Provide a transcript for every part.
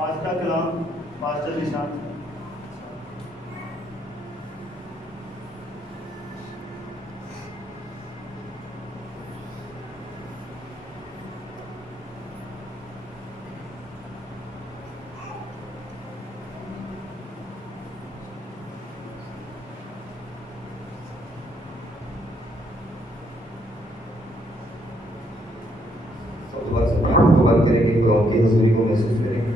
आज का कलाम मास्टर निशान। दोबारा से आंखों को बंद करेंगे, खुदा की हजूरी को महसूस करेंगे।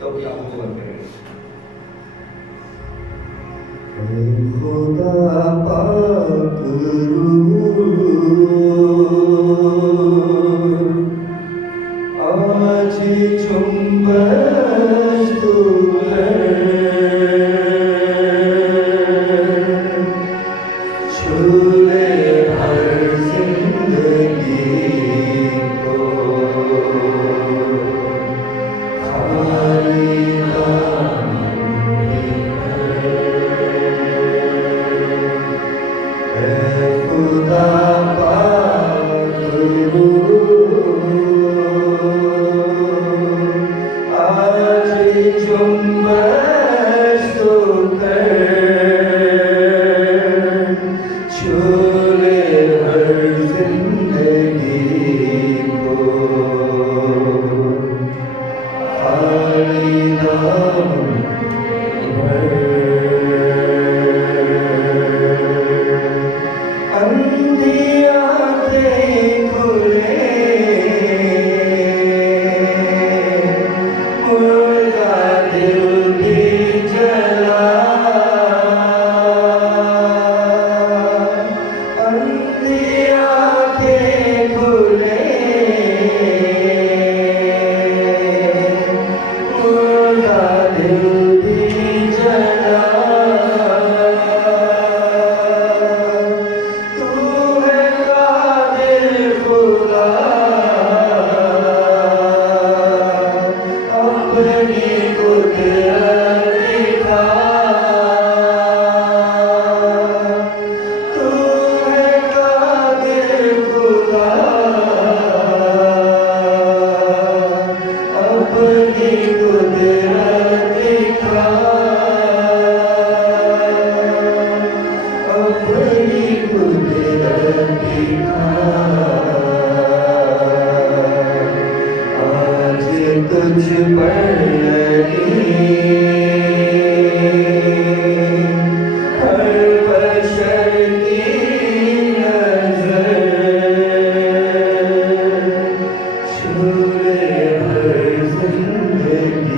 सब आंखों को बंद करेंगे। खुदा पाक आज चुंबन तू छूले हर जिंदगी को, खाली खुदा पाक आज चुंबन तू छूले हर जिंदगी को, खाली नाम भर। अंधी आंखें खुले, मुर्दा दिल भी जला, अंधी आंखें खुले, मुर्दा दिल भी जला। तू है कादिर खुदा, अपनी कुदरत दिखा। तू है कादिर खुदा, अपनी कुदरत दिखा, अपनी कुदरत दिखा। आज तुझ पर लगी हर बशर की नजर, छूले हर जिंदगी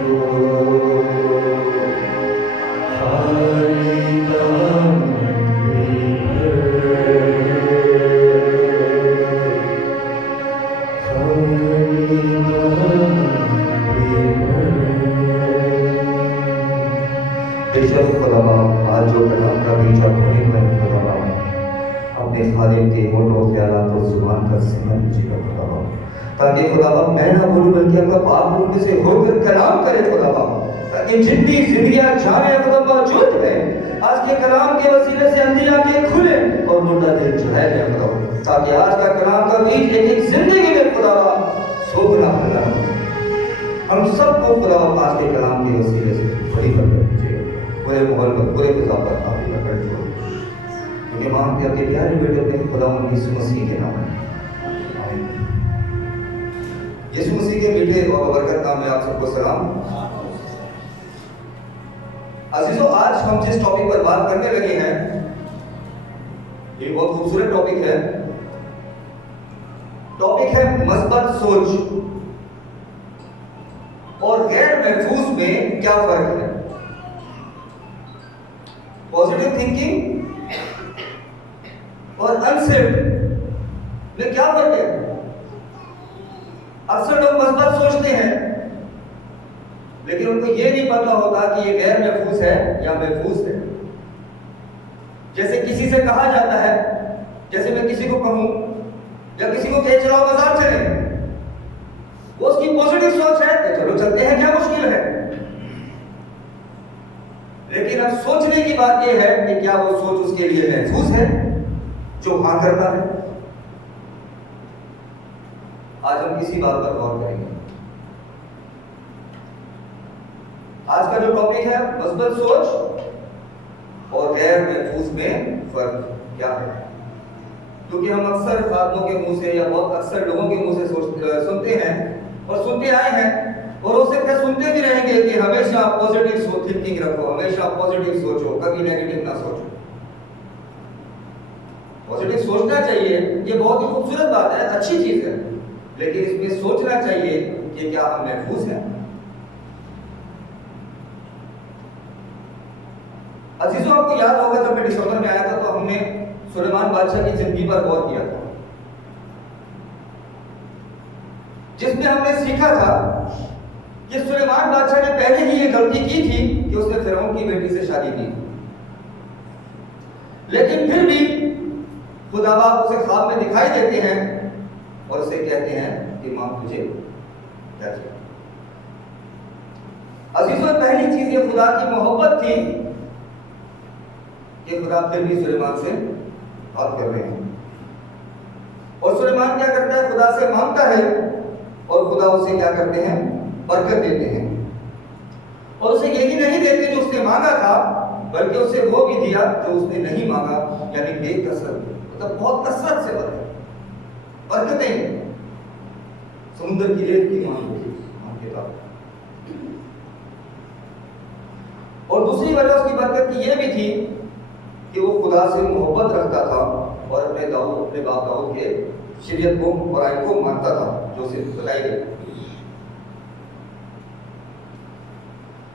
को, खाली नाम बेशक खुदा बाप, आज जो कलाम का बीजा बोने में खुदा बाप अपने खालिक के मोटो ख्यालात और जुबान का सिमरन कीजिएगा खुदा बाप, ताकि खुदा बाप मैं ना बोलूं बल्कि आपका बाप मुझ से होकर कलाम करे खुदा बाप, ताकि जितनी जिंदगियां जाने खुदा बाप मौजूद है आज के कलाम के वसीले से अंधी आंखें खुले और मुर्दा दिल चढ़ाया जाए खुदा बाप, ताकि आज का कलाम का बीज एक एक जिंदगी में खुदा बाप सोगना फैला। हम सबको खुदा बाप आज के कलाम के वसीले से बड़ी बरकत दीजिए, पूरे माहौल पर पूरे फिजा पर आपकी बरकत दो, क्योंकि मांगते हैं अपने प्यारे बेटे अपने खुदा यीशु मसीह के नाम में, आमीन। यीशु मसीह के मीठे और बरकत नाम में आप सबको सलाम। अजीजों, आज हम जिस टॉपिक पर बात करने लगे हैं ये बहुत खूबसूरत टॉपिक है। टॉपिक है मस्बत सोच और गैर महफूज में क्या फर्क है। पॉजिटिव थिंकिंग और अनसेफ्ड में क्या फर्क है। अक्सर लोग मस्बत सोचते हैं लेकिन उनको ये नहीं पता होता कि ये गैर महफूज है या महफूज है। जैसे किसी से कहा जाता है, जैसे मैं किसी को कहूं या किसी को कहे चलो बाजार चलें, वो उसकी पॉजिटिव सोच है तो चलो चलते हैं, क्या मुश्किल है। लेकिन अब सोचने की बात यह है कि क्या वो सोच उसके लिए महफूज है जो हाँ करता है। आज हम इसी बात पर गौर करेंगे। आज का जो टॉपिक है मस्बत सोच और गैर महफूज में फर्क क्या है। क्योंकि हम अक्सर आदमों के मुंह से या बहुत अक्सर लोगों के मुंह से सुनते हैं और सुनते आए हैं और हो सकता है सुनते भी रहेंगे कि हमेशा पॉजिटिव थिंकिंग रखो, हमेशा पॉजिटिव सोचो, कभी नेगेटिव ना सोचो। पॉजिटिव सोचना चाहिए, ये बहुत ही खूबसूरत बात है, अच्छी चीज है, लेकिन इसमें सोचना चाहिए कि क्या हम महफूज हैं। अजीजों, आपको याद होगा जब मैं दिसंबर में आया था तो हमने सुलेमान बादशाह की जिंदगी पर गौर किया था, जिसमें हमने सीखा था कि सुलेमान बादशाह ने पहले ही ये गलती की थी कि उसने फिरौन की बेटी से शादी की, लेकिन फिर भी खुदा बाप उसे ख्वाब में दिखाई देते हैं और उसे कहते हैं कि मां तुझे क्या चाहिए। अजीजों, पहली चीज ये खुदा की मोहब्बत थी कि खुदा फिर भी सुलेमान से बात कर रहे हैं और सुलेमान क्या करता है, खुदा से मांगता है और खुदा उसे क्या करते हैं, बरकत देते हैं। और उसे यही नहीं देते जो उसने मांगा था, बल्कि उसे वो भी दिया जो उसने नहीं मांगा, यानी बेकसरत, मतलब बहुत कसरत से बरकतें समुद्र की रेत की मांगते था। और दूसरी वजह उसकी बरकत की यह भी थी कि वो खुदा से मोहब्बत रखता था और अपने बाप दाऊद के शरीयत को और आयत को मानता था जो उसे बताई गई।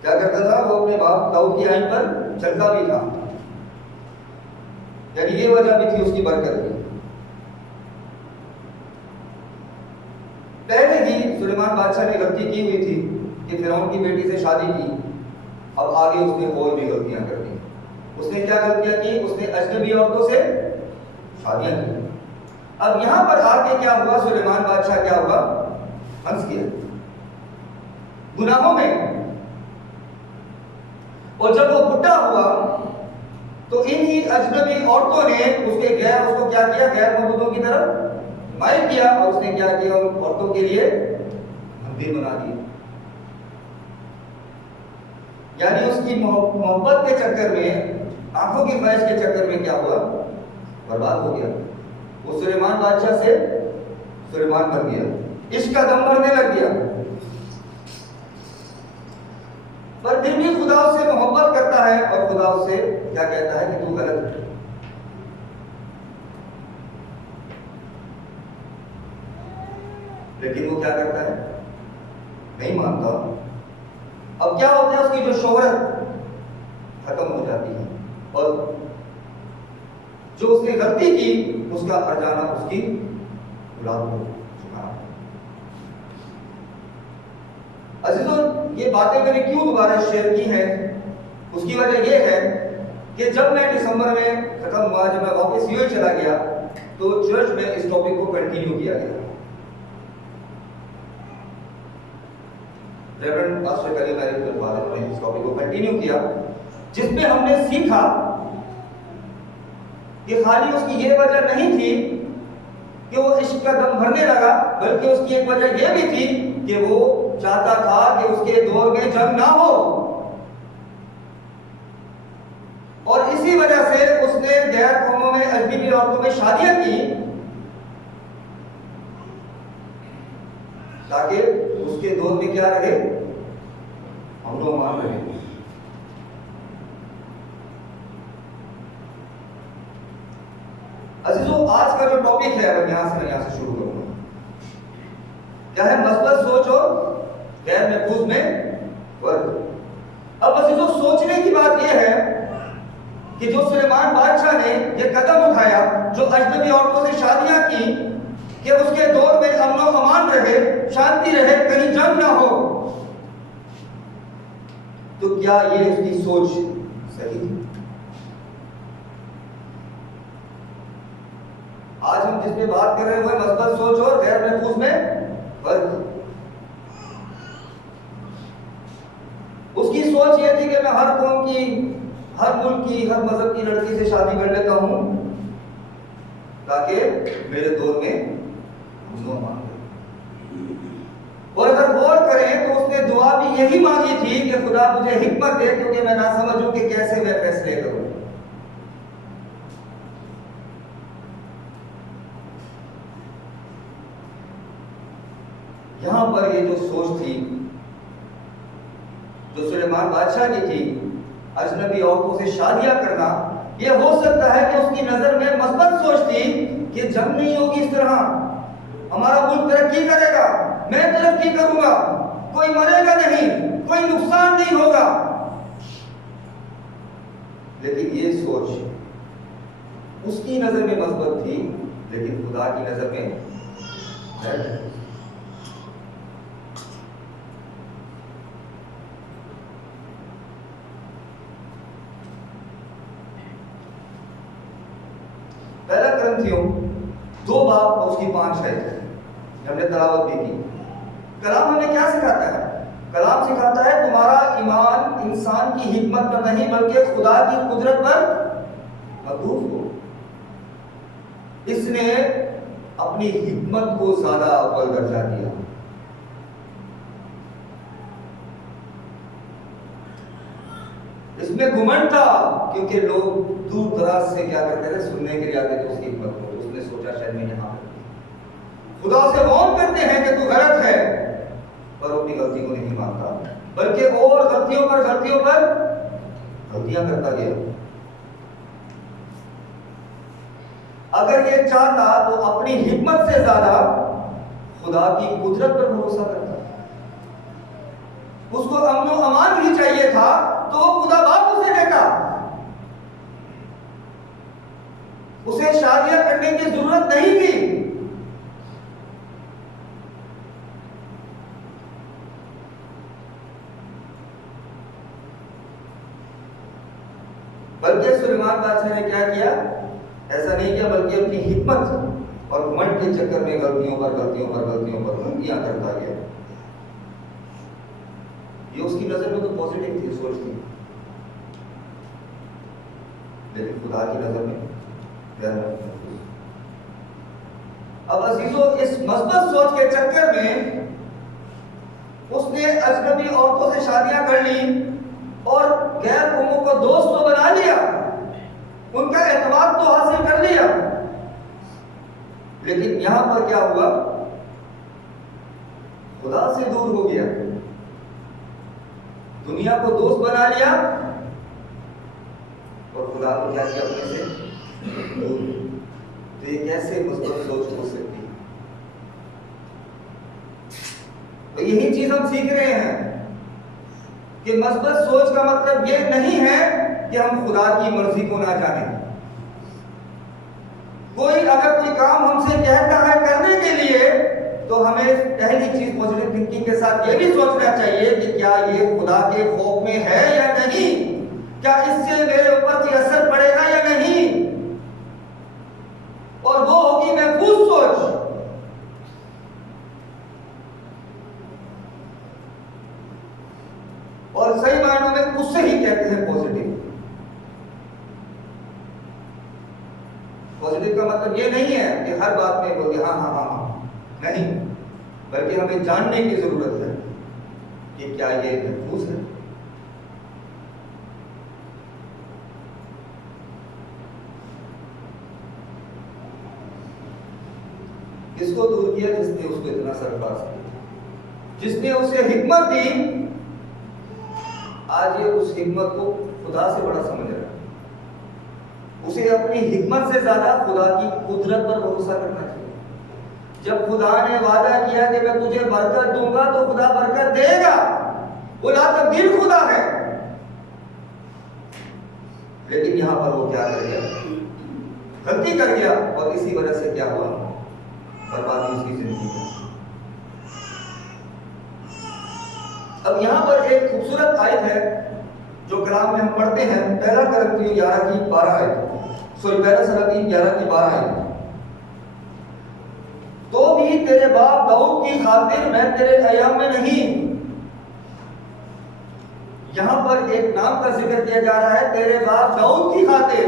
क्या करता था, वो अपने बाप दाऊद की आयत पर चलता भी था, यानी ये वजह भी थी उसकी बरकत की। पहले ही सुलेमान बादशाह ने गलती की हुई थी कि फिरौन की बेटी से शादी की, अब आगे उसने और भी गलतियां कर दी। उसने क्या गलतियां की, उसने अजनबी औरतों से शादियां की। अब यहां पर आके क्या हुआ, सुलेमान बादशाह क्या हुआ, फंस गया गुनाहों में। और जब वो बुढ़ा हुआ तो इन्हीं अजनबी औरतों ने उसको क्या किया, गैर मौजूदों की तरफ माइल किया और उसने क्या किया, उन औरतों के लिए मंदिर बना दिया। यानी उसकी मोहब्बत के चक्कर में, आंखों की ख्वाहिश के चक्कर में क्या हुआ, बर्बाद हो गया। वो सुलेमान बादशाह से सुलेमान बन गया, इश्क का दम भरने लग गया। पर फिर भी खुदा उससे मोहब्बत करता है और खुदा उससे क्या कहता है कि तू गलत है। लेकिन वो क्या करता है, नहीं मानता। अब क्या होता है, उसकी जो शोहरत खत्म हो जाती है और जो उसने गलती की उसका हर्जाना उसकी औलाद को चुकाना। अजीजों, ये बातें मैंने क्यों दोबारा शेयर की हैं, उसकी वजह यह है कि जब मैं दिसंबर में खत्म हुआ, जब मैं वापस यूएई चला गया तो चर्च में इस टॉपिक को कंटिन्यू किया गया। रेवरेंड पास्टर करीम अब्दुल वालिद ने इस टॉपिक को कंटिन्यू किया, जिसमें हमने सीखा कि खाली उसकी ये वजह नहीं थी कि वो इश्क का दम भरने लगा, बल्कि उसकी एक वजह यह भी थी कि वो चाहता था कि उसके दौर में जंग ना हो। और इसी वजह से उसने गैर कौमों में, अजनबी औरतों में शादियां की ताकि उसके दौर में क्या रहे, हम लोग मान रहे। अजीजों, आज का जो टॉपिक है मैं यहां से शुरू करूंगा, क्या है, मस्बत सोच और गैर महफूज में फर्क। अब अजीजों, सोचने की बात यह है कि जो सुलेमान बादशाह ने यह कदम उठाया, जो अजनबी औरतों से शादियां की कि उसके दौर में अमन और अमान रहे, शांति रहे, कहीं जंग ना हो, तो क्या ये उसकी सोच सही थी? आज हम जिस पे बात कर रहे हैं वो मस्बत सोच और गैर महफूज में फर्क। उसकी सोच ये थी कि मैं हर कौम की हर मुल्क की, हर मजहब की लड़की से शादी कर लेता हूं ताकि मेरे दौर में दुआ मांगे। और अगर गौर करें तो उसने दुआ भी यही मांगी थी कि खुदा मुझे हिकमत दे, क्योंकि मैं ना समझूं कि कैसे मैं फैसले करूं। यहां पर ये जो सोच थी जो सुलेमान बादशाह की थी, अजनबी औरतों से शादियां करना, ये हो सकता है कि उसकी नजर में मस्बत सोच थी कि जंग नहीं होगी इस तरह, हमारा मुल्क तरक्की करेगा, मैं तरक्की करूंगा, कोई मरेगा नहीं, कोई नुकसान नहीं होगा। लेकिन ये सोच उसकी नजर में मस्बत थी, लेकिन खुदा की नजर में गलत। पहला करंथियों 2 बाब और उसकी 5 आयत है, हमने तलावत भी की। कलाम हमें क्या सिखाता है? कलाम सिखाता है तुम्हारा ईमान इंसान की हिकमत पर नहीं बल्कि खुदा की कुदरत पर मौकूफ हो। इसने अपनी हिकमत को ज्यादा अव्वल दर्जा दिया। इसमें घुमंड था क्योंकि लोग दूर दराज से क्या करते थे, सुनने के लिए आते थे उसकी हिकमत को। उसने सोचा शायद मैं यहां खुदा से वार्न करते हैं कि तू गलत है, पर अपनी गलती को नहीं मानता, बल्कि और गलतियों पर गलतियां करता गया। अगर ये चाहता तो अपनी हिकमत से ज्यादा खुदा की कुदरत पर भरोसा करता। उसको अमन और अमान भी चाहिए था तो खुदा बाप उसे देता। उसे शादियां करने की जरूरत नहीं थी। बल्कि सुलेमान बादशाह ने क्या किया? ऐसा नहीं किया, बल्कि अपनी हिकमत और घमंड के चक्कर में गलतियों पर गलतियां करता गया। ये उसकी नजर में तो पॉजिटिव थी, सोच थी, लेकिन खुदा की नजर में गलत। अब अजीजों, इस मस्बत सोच के चक्कर में उसने अजनबी औरतों से शादियां कर ली और गैर कौमों को दोस्त तो बना लिया, उनका एतमाद तो हासिल कर लिया, लेकिन यहां पर क्या हुआ? खुदा से दूर हो गया। दुनिया को दोस्त बना लिया और खुदा को क्या किया? अपने से दूर। तो ये कैसे मुस्बत सोच हो सकती है? तो यही चीज हम सीख रहे हैं कि मस्बत सोच का मतलब ये नहीं है कि हम खुदा की मर्जी को ना जाने। कोई अगर कोई काम हमसे कहता है करने के लिए, तो हमें पहली चीज पॉजिटिव थिंकिंग के साथ ये भी सोचना चाहिए कि क्या ये खुदा के खौफ में है या नहीं, क्या इससे मेरे ऊपर कोई असर पड़ेगा या नहीं। और वो होगी महफूज सोच। और सही मायनों में उससे ही कहते हैं पॉजिटिव। पॉजिटिव का मतलब ये नहीं है कि हर बात में बोलिए हाँ हाँ हाँ हाँ, नहीं, बल्कि हमें जानने की जरूरत है कि क्या ये महफूज है। किसको दूर किया? जिसने उसको इतना सरफराज किया, जिसने उसे हिकमत दी। आज ये उस हिकमत को खुदा से बड़ा समझ रहा है। उसे अपनी हिकमत से ज्यादा खुदा की कुदरत पर भरोसा करना चाहिए। जब खुदा ने वादा किया कि मैं तुझे बरकत दूंगा, तो खुदा बरकत देगा। वो ला तब्दील खुदा है। लेकिन यहां पर वो क्या कर गया? गलती कर गया, और इसी वजह से क्या हुआ? बर्बादी उसकी जिंदगी में। अब यहां पर एक खूबसूरत आयत है जो कलाम में हम पढ़ते हैं, पहला करंथियों 11 की 12 आयत, पहला सलातीन 11 की 12 आयत। तो भी तेरे बाप दाऊद की खातिर मैं तेरे अय्याम में नहीं, यहां पर एक नाम का जिक्र किया जा रहा है, तेरे बाप दाऊद की खातिर।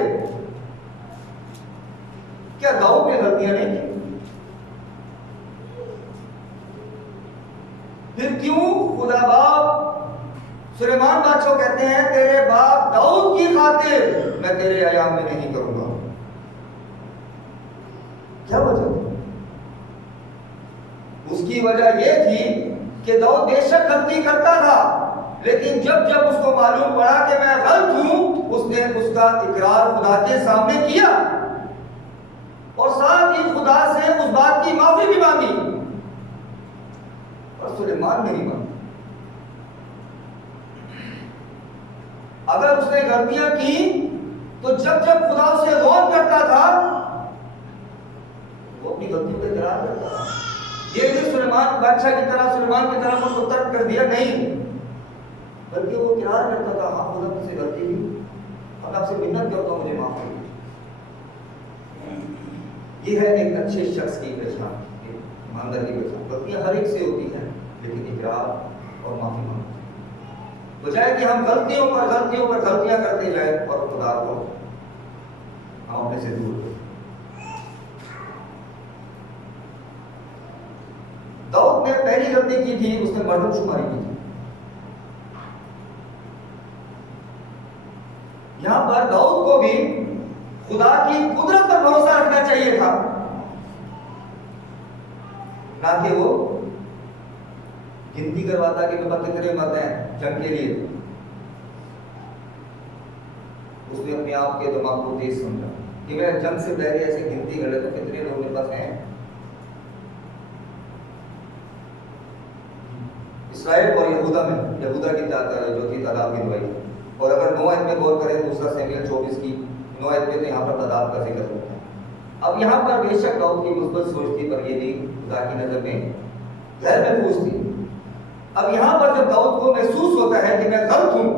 क्या दाऊद ने गलतियां नहीं की? फिर क्यों खुदा बाप सुलेमान बादशाह कहते हैं तेरे बाप दाऊद की खातिर मैं तेरे अयाम में नहीं करूंगा? क्या वजह? उसकी वजह यह थी कि दाऊद बेशक गलती करता था, लेकिन जब जब उसको मालूम पड़ा कि मैं गलत हूं, उसने उसका इकरार खुदा के सामने किया और साथ ही खुदा से उस बात की माफी भी मांगी। और सुलेमान ने नहीं मांगी। अगर उसने गलतियां की तो जब जब खुदा उसे गौर करता था वो अपनी गलतियों का इकरार करता था। ये भी सुलेमान बादशाह की तरह सुलेमान की तरह उसको तर्क कर दिया नहीं, बल्कि वो इकरार करता था, हाँ खुदा मुझसे गलती हुई, अब आपसे मिन्नत करता हूं मुझे माफ कीजिए। ये है एक अच्छे शख्स की पहचान, ईमानदार की पहचान। गलतियां हर एक से होती हैं, लेकिन इकरार और माफी मांगना बजाय कि हम गलतियों पर गलतियां करते जाए और खुदा को हम अपने से दूर करें। दाऊद ने पहली गलती की थी, उसने मर्दमशुमारी की थी। यहां पर दाऊद को भी खुदा की कुदरत पर भरोसा रखना चाहिए था, ना कि वो गिनती करवाता कि मेरे कितने मरते हैं जंग के लिए। उसने अपने आप के दिमाग को तेज समझा कि मैं जंग से पहले ऐसे गिनती कर लेता कितने लोग मेरे पास हैं। इस्राएल और यहूदा में यहूदा की जो थी तादाद गिनवाई, और अगर 9 आयत में गौर करें दूसरा सैमुएल 24 की 9 आयत में तो यहाँ पर तादाद का जिक्र होता है। अब यहाँ पर बेशक दाऊद की मुस्बत सोच थी, पर ये भी खुदा की नजर में गैर महफूज थी। अब यहाँ पर जब दाऊद को महसूस होता है कि मैं गलत हूं,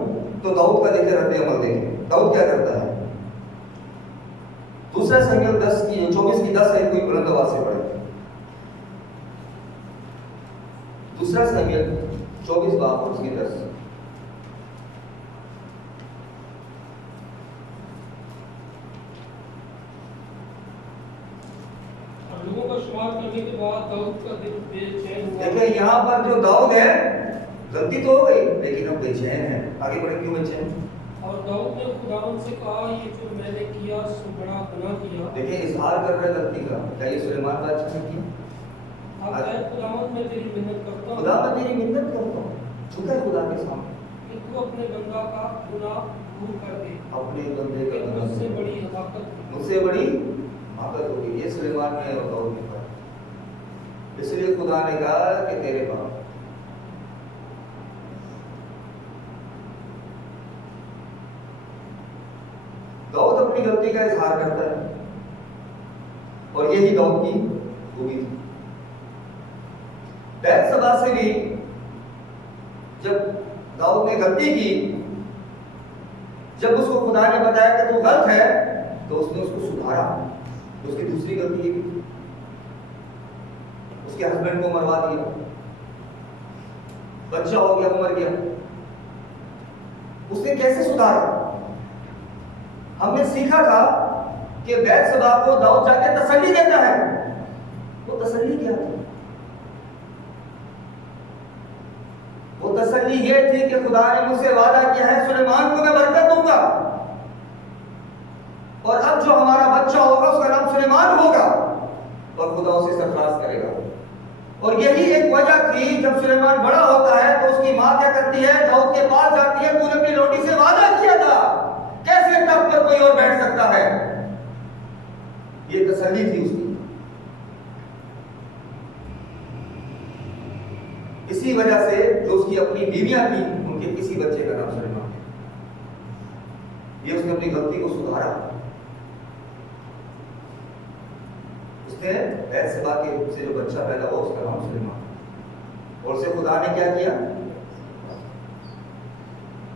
तो दाऊद का देखे रद्द अमल देखें। दाऊद क्या करता है? दूसरा सैमुएल 24 की 10 आयत कोई बुलंद आवाज से पढ़े। दूसरा सैमुएल 24 बाब और उसकी 10। लोगों का शुमार करने के बाद दाऊद का दिल बेचैन हुआ। देखिए यहाँ पर जो दाऊद है, गलती तो हो गई लेकिन अब बेचैन है। आगे बढ़े, क्यों बेचैन? और दाऊद ने खुदावंद से कहा, ये जो मैंने किया सो बड़ा गुनाह किया। देखिए इजहार कर रहा है गलती का। क्या ये सुलेमान बादशाह ने किया? अब मैं खुदावंद में तेरी मिन्नत करता हूँ, खुदा मैं तेरी मिन्नत करता हूँ, झुका है खुदा के सामने, कि तू अपने बंदा का गुनाह दूर कर दे। अपने बंदे का गुनाह मुझसे बड़ी हमाकत मुझसे बड़ी हमाकत होगी। ये सुलेमान ने और दाऊद ने कहा। इसलिए खुदा ने कहा कि तेरे बाप दाऊद अपनी गलती का इजहार करता है, और यही दाऊद की खूबी थी। बैतशबा से भी जब दाऊद ने गलती की, जब उसको खुदा ने बताया कि तू गलत है, तो उसने उसको सुधारा। तो उसकी दूसरी गलती ये भी थी, उसके हस्बैंड को मरवा दिया, बच्चा हो गया, वो मर गया। उसने कैसे सुधारा? हमने सीखा था कि बैतशबा को दाऊद जाके तसल्ली देता है। वो तसल्ली क्या थी? वो तसल्ली ये थी कि खुदा ने मुझसे वादा किया है सुलेमान को मैं बरकत दूंगा, और अब जो हमारा बच्चा होगा उसका नाम सुलेमान होगा, और खुदा उसे सरफराज करेगा। और यही एक वजह थी, जब सुलेमान बड़ा होता है तो उसकी माँ क्या करती है? दाऊद के पास जाती है, तूने अपनी रोटी से वादा किया था, कैसे तब पर कोई और बैठ सकता है? ये तसल्ली थी उसकी। इसी वजह से जो उसकी अपनी बीवियां थी, उनके किसी बच्चे का नाम सुलेमान है। ये उसने अपनी गलती को सुधारा। उसने बैतशबा के से जो बच्चा पैदा हुआ उसका नाम सुलेमान, और उसे खुदा ने क्या किया?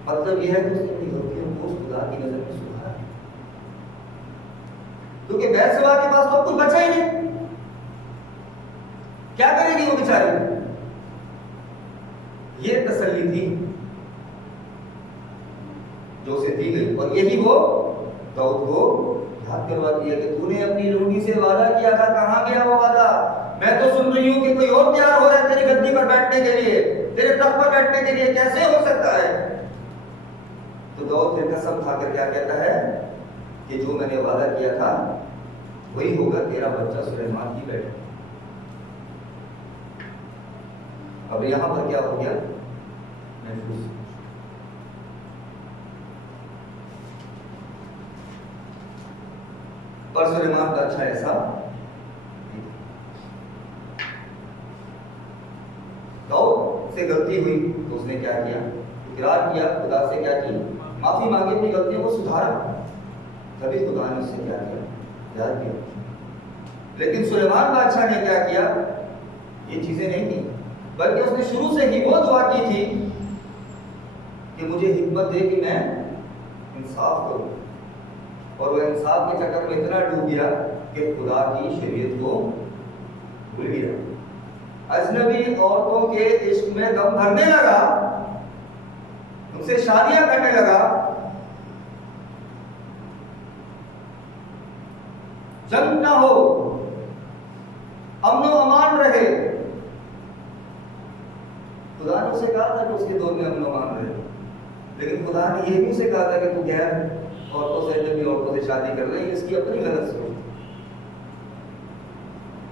मतलब यह है कि उसने अपनी गलतियों को खुदा की नजर में सुधारा, क्योंकि बैतशबा के पास तो कुछ बचा ही नहीं। क्या करेगी वो बेचारी? ये तसल्ली थी। जो उसे दी गई, और यही वो दाऊद को याद करवा दिया कि तूने अपनी लोनी से वादा किया था, कहाँ गया वो वादा? मैं तो सुन रही हूँ कि कोई और तैयार हो रहा है तेरी गद्दी पर बैठने के लिए, तेरे तख्त पर बैठने के लिए, कैसे हो सकता है? तो दाऊद फिर कसम खाकर क्या कहता है कि जो मैंने वादा किया था वही होगा, तेरा बच्चा सुलेमान ही बैठे। अब यहां पर क्या हो गया? महफूज। पर सुलेमान का अच्छा ऐसा दाऊद से गलती हुई तो उसने क्या किया? इकरार किया, खुदा से क्या की? माफी मांगी, अपनी गलतियों को सुधारा। तभी खुदा ने उससे क्या किया? याद किया। लेकिन सुलेमान बादशाह ने क्या किया? ये चीजें नहीं की, बल्कि उसने शुरू से ही वो दुआ की थी कि मुझे हिम्मत दे कि मैं इंसाफ करूं, और वो इंसाफ के चक्कर में इतना डूब गया कि खुदा की शरीयत को भूल गया, अजनबी औरतों के इश्क में दम भरने लगा, उनसे शादियां करने लगा, जंग ना हो, अमन अमान रहे। खुदा ने उसे कहा था कि उसके दौर में अमन अमान रहे, लेकिन खुदा ने ये भी उसे कहा था कि तू गैर औरतों से, अजनबी औरतों से शादी कर रही है, इसकी अपनी गलत सोच।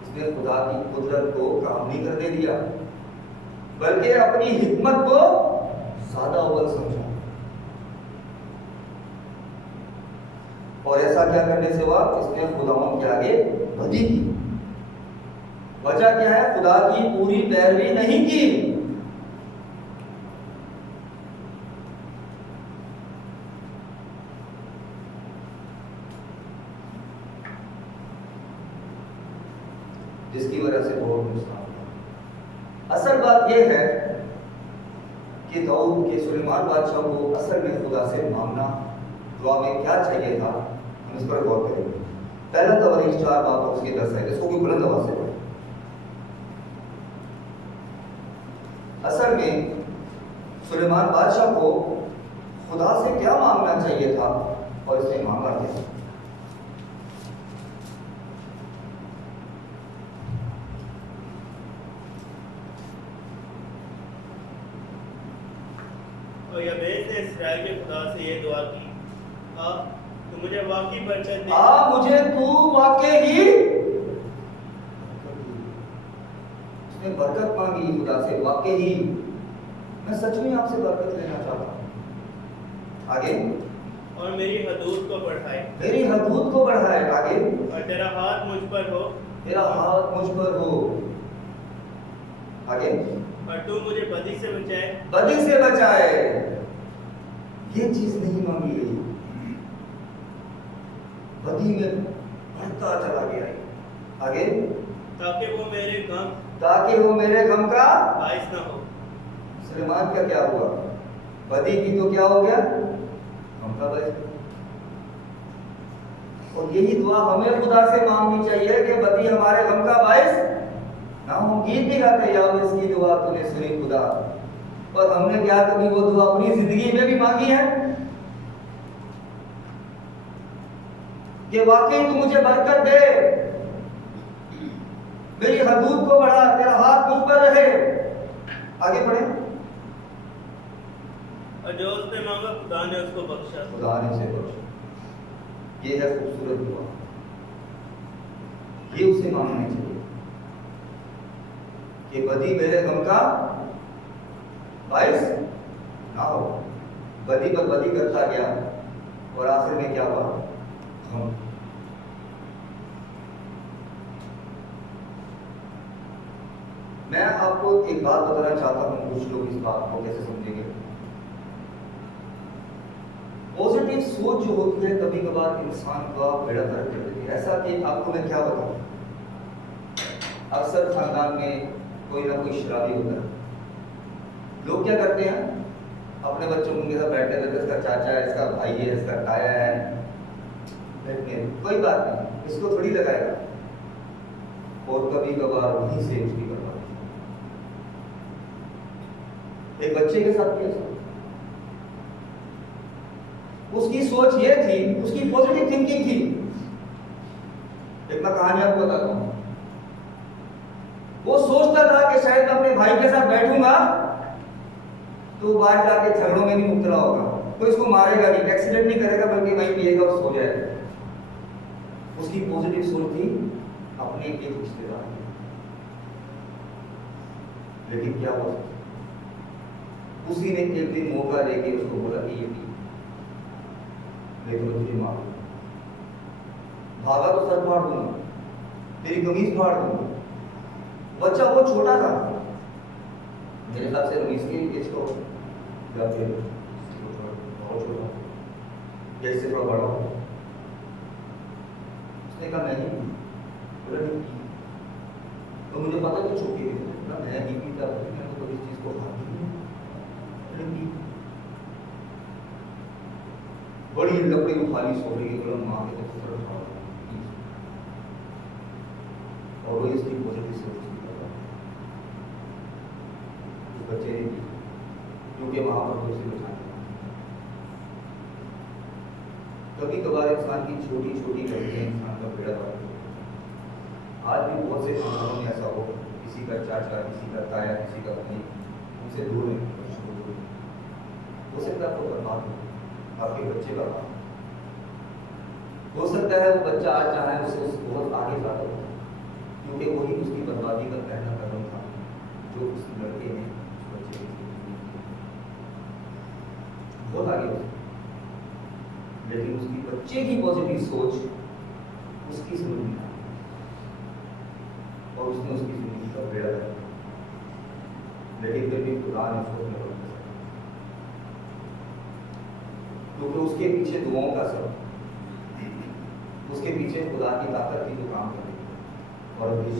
उसने खुदा की कुदरत को काम नहीं करने दिया, बल्कि अपनी हिकमत को ज्यादा अव्वल समझा। और ऐसा क्या करने से हुआ? इसने खुदाओं के आगे बदी की। वजह क्या है? खुदा की पूरी पैरवी नहीं की। जिसकी वजह से बहुत नुकसान हुआ। असल बात यह है कि दाऊद के सुलेमान बादशाह को असल में खुदा से मांगना, दुआ में क्या चाहिए था, हम इस पर गौर करेंगे। पहला तवारीख 4 बाब और उसके 10 है, इसको भी बुलंद आवाज से पढ़ें। असल में सुलेमान बादशाह को खुदा से क्या मांगना चाहिए था और इसने मांगा क्या? और यबेस ने इस्राएल के खुदा से ये दुआ की, तो मुझे वाकई बरकत दे। मुझे तू वाकई ही। उसने बरकत मांगी खुदा से, वाकई ही मैं सच में आपसे बरकत लेना चाहता हूँ। आगे, और मेरी हदूद को बढ़ाए, मेरी हदूद को बढ़ाए। आगे, और तेरा हाथ मुझ पर हो, तेरा हाथ मुझ पर हो। आगे, और तू मुझे बदी से बचाए, बदी से बचाए। ये चीज नहीं मांगी गई, बदी में बढ़ता चला गया। आगे, ताकि वो मेरे गम का बाइस न हो। सुलेमान का क्या हुआ? बदी की तो क्या हो गया? गम का बाइस। और यही दुआ हमें खुदा से मांगनी चाहिए कि बदी हमारे गम का बाइस ना हो। गीत भी गाते, या इसकी दुआ तूने सुनी खुदा, और हमने क्या कभी वो दुआ अपनी जिंदगी में भी मांगी है कि वाकई तू मुझे बरकत दे, मेरी हदूद को बढ़ा, तेरा हाथ मुझ पर रहे। आगे बढ़े। और जो उसने मांगा खुदा ने उसको बख्शा, खुदा ने उसे बख्शा। ये है खूबसूरत दुआ, ये उसे मांगना चाहिए कि बदी मेरे गम का बाइस ना हो। बदी पर बदी करता गया और आखिर में क्या हुआ? गम। मैं आपको एक बात बताना चाहता हूं, कुछ लोग इस बात को कैसे समझेंगे। पॉजिटिव सोच जो होती है कभी कभार इंसान का बेड़ा गर्क कर देती है। ऐसा कि आपको मैं क्या बताऊं, अक्सर खानदान में कोई ना कोई शराबी होता है। लोग क्या करते हैं, अपने बच्चों के साथ बैठे रहते, इसका चाचा है, इसका भाई है, इसका ताया है, बैठने कोई बात नहीं, इसको थोड़ी लगाएगा, और कभी कभार वहीं से उसकी करवा। एक बच्चे के साथ भी ऐसा, उसकी सोच ये थी, उसकी पॉजिटिव थिंकिंग थी। एक मैं कहानी आपको बताता हूँ। वो सोचता था कि शायद मैं अपने भाई के साथ बैठूंगा तो बाहर जाके झगड़ों में नहीं मुब्तला होगा, कोई इसको मारेगा नहीं, एक्सीडेंट नहीं करेगा, बल्कि वहीं पिएगा और सो जाएगा। उसकी पॉजिटिव सोच थी अपने एक रिश्तेदार। लेकिन क्या हुआ, उसी ने एक दिन मौका देके उसको बोला कि ये पी, लेकिन तुझे मार भागा तो सर फाड़ दूंगा, तेरी कमीज फाड़ दूंगा। बच्चा वो छोटा था, मेरे ख्याल से रमीज के एज को या फिर बहुत छोटा, जैसे थोड़ा बड़ा हो। उसने कहा नहीं, बोला नहीं पी। तो मुझे पता कि छोटी है, मैं नहीं पीता, मैं तो कभी इस चीज को खाती नहीं पी। बड़ी लकड़ी उठा ली, सो रही, बोला माँ के तो फिर उठाओ, और वो इसकी पॉजिटिव सोच बच्चे ने की, क्योंकि वहां पर दूसरी बचाने। कभी कभार इंसान की छोटी छोटी गलतियां इंसान का बेड़ा पार करती हैं। आज भी बहुत से इंसानों में ऐसा हो, किसी का चाचा, किसी का ताया, किसी का भाई, उनसे दूर है, हो सकता है आपको बर्बाद हो, आपके बच्चे बर्बाद हो सकता है। वो बच्चा आज चाहे उसे बहुत आगे जाता हो, क्योंकि वही उसकी बर्बादी का पहला कदम था जो उस लड़के ने बहुत आगे हो। लेकिन उसकी बच्चे की पॉजिटिव सोच उसकी समझ में आई और उसने उसकी जिंदगी का बेड़ा कर दिया। लेकिन फिर भी खुदा ने उसको अपने रब में रखा, क्योंकि उसके पीछे दुआओं का सब, उसके पीछे खुदा की ताकत थी जो काम कर रही थी। और अभी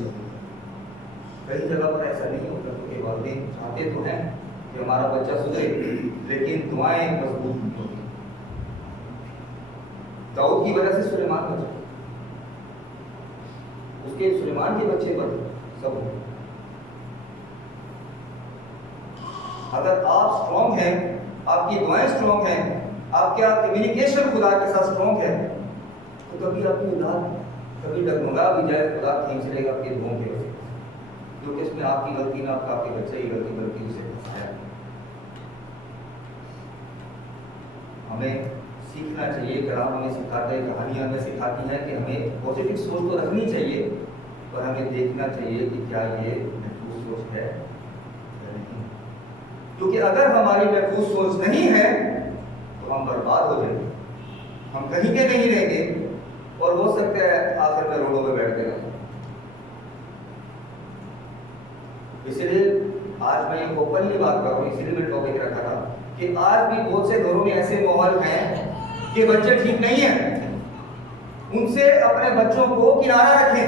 कई जगह पर ऐसा नहीं होता, क्योंकि वालिदैन चाहते तो हैं कि हमारा बच्चा सुधरे, लेकिन दुआएं मजबूत नहीं होती। दाऊद की वजह से सुलेमान बचा, उसके सुलेमान के बच्चे बचे सब। अगर आप स्ट्रॉन्ग हैं, आपकी दुआएं स्ट्रॉन्ग हैं, आपका कम्युनिकेशन खुदा के साथ स्ट्रॉन्ग है, तो कभी आपकी औलाद कभी डगमगा भी जाए, खुदा खींच लेगा आपके दुआओं की वजह से, क्योंकि इसमें आपकी गलती ना आपके बच्चे की गलती उसे फंसाया। हमें सीखना चाहिए, कलाम हमें सिखाता है, कहानियां हमें सिखाती हैं कि हमें पॉजिटिव सोच तो रखनी चाहिए, पर हमें देखना चाहिए कि क्या ये महफूज सोच है या नहीं। क्योंकि अगर हमारी महफूज सोच नहीं है तो हम बर्बाद हो जाएंगे, हम कहीं के नहीं रहेंगे, और हो सकता है आखिर में रोडों में बैठ गए। इसलिए आज मैं ये ओपनली बात कर रहा हूँ, इसीलिए मैं टॉपिक रखा था कि आज भी बहुत से घरों में ऐसे माहौल हैं कि बच्चे ठीक नहीं है। उनसे अपने बच्चों को किनारा रखें,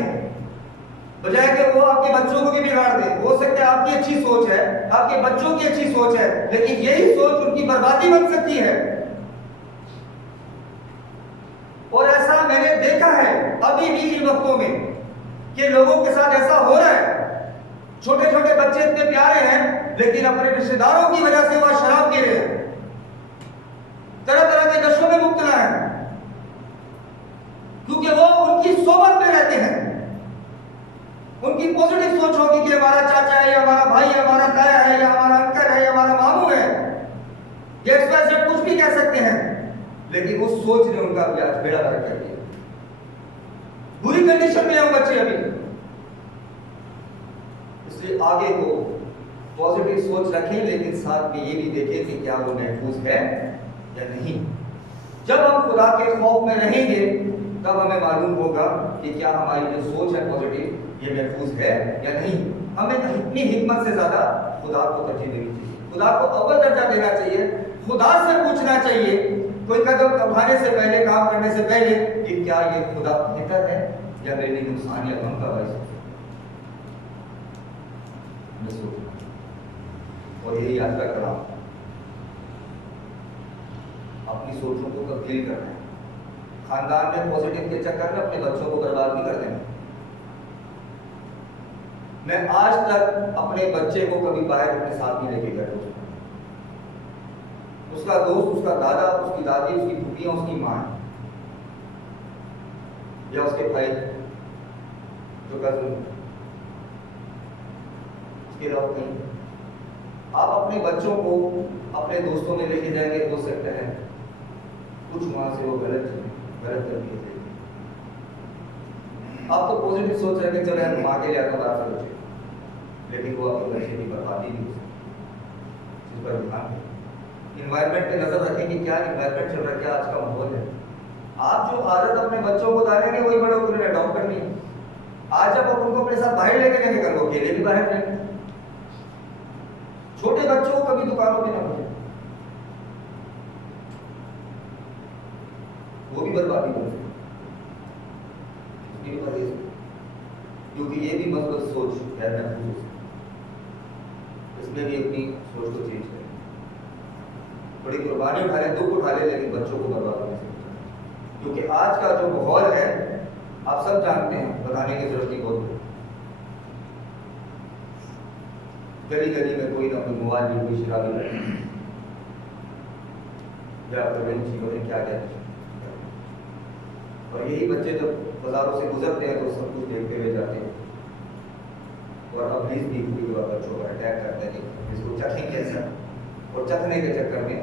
बजाय कि वो आपके बच्चों को भी बिगाड़ दे। हो सकता है आपकी अच्छी सोच है, आपके बच्चों की अच्छी सोच है, लेकिन यही सोच उनकी बर्बादी बन सकती है। और ऐसा मैंने देखा है अभी भी इन वक्तों में कि लोगों के साथ ऐसा हो रहा है। छोटे छोटे बच्चे इतने प्यारे हैं, लेकिन अपने रिश्तेदारों की वजह से वह शराब पी रहे हैं, तरह तरह के नशों में मुब्तला है, क्योंकि वो उनकी सोबत में रहते हैं। उनकी पॉजिटिव सोच होगी कि हमारा चाचा है, या हमारा भाई है, हमारा ताया है, या हमारा अंकल है, या हमारा मामू है, ये एक्सप्रेस कुछ भी कह सकते हैं, लेकिन उस सोच ने उनका आज बेड़ा गर्क कर दिया। बुरी कंडीशन में है बच्चे अभी। इसलिए आगे को पॉजिटिव सोच रखें, लेकिन साथ में ये भी देखें कि क्या वो महफूज है या नहीं। जब हम खुदा के खौफ में रहेंगे तब हमें मालूम होगा कि क्या हमारी जो सोच है पॉजिटिव, ये महफूज है या नहीं। हमें इतनी हिम्मत से ज्यादा खुदा को तरजीह देनी चाहिए, खुदा को अव्वल दर्जा देना चाहिए, खुदा से पूछना चाहिए कोई कदम उठाने से पहले, काम करने से पहले, कि क्या ये खुदा बेहतर है या मेरे लिए नुकसान या गम का बायस है। और यही आज का कलाम, अपनी सोचों को तब्दील करना है। खानदान में पॉजिटिव के चक्कर में अपने बच्चों को बर्बाद नहीं कर देना। मैं आज तक अपने बच्चे को कभी बाहर अपने साथ नहीं लेके गया। उसका दोस्त, उसका दादा, उसकी दादी, उसकी फूफियाँ, उसकी माँ या उसके भाई जो कजन, उसके अलावा कहीं। आप अपने बच्चों को अपने दोस्तों में लेके जाएंगे, हो सकता है कुछ वहां से वो गलत करके देंगे। आप तो पॉजिटिव सोच रहे हैं, चलो यार माँ के लिए आता सोचे, लेकिन वो आपके बच्चे की बर्बादी नहीं हो सकती। इस पर ध्यान दें, इन्वायरमेंट पे नजर रखें कि क्या इन्वायरमेंट चल रहा है, क्या आज का माहौल है। आप जो आदत अपने बच्चों को डालेंगे वही बड़े होकर अडॉप्ट करनी है। आज जब आप उनको अपने साथ बाहर लेके जाएंगे, कल वो अकेले भी बाहर रहेंगे। छोटे बच्चों को कभी दुकानों पे ना भेजें, वो भी बर्बादी हो सकती है, क्योंकि ये भी मजबूत सोच है महफूज, इसमें भी अपनी सोच को चेंज करें। बड़ी कुर्बानी उठा ले, दुख उठा ले, लेकिन बच्चों को बर्बाद नहीं सकते, क्योंकि आज का जो माहौल है आप सब जानते हैं, बताने की जरूरत नहीं होती। गली गली में कोई ना कोई मोबाइल भी, कोई शराबी या चीज़ों क्या क्या, और यही बच्चे जब बाजारों से गुजरते हैं तो सब कुछ देखते हुए जाते हैं, और अब भी बच्चों पर अटैक करते हैं, इसको चखें कैसा, और चखने के चक्कर में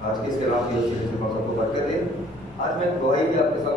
आज के इस कलाम की मकसद को बरकत दे। आज मैं गवाही भी आपके साथ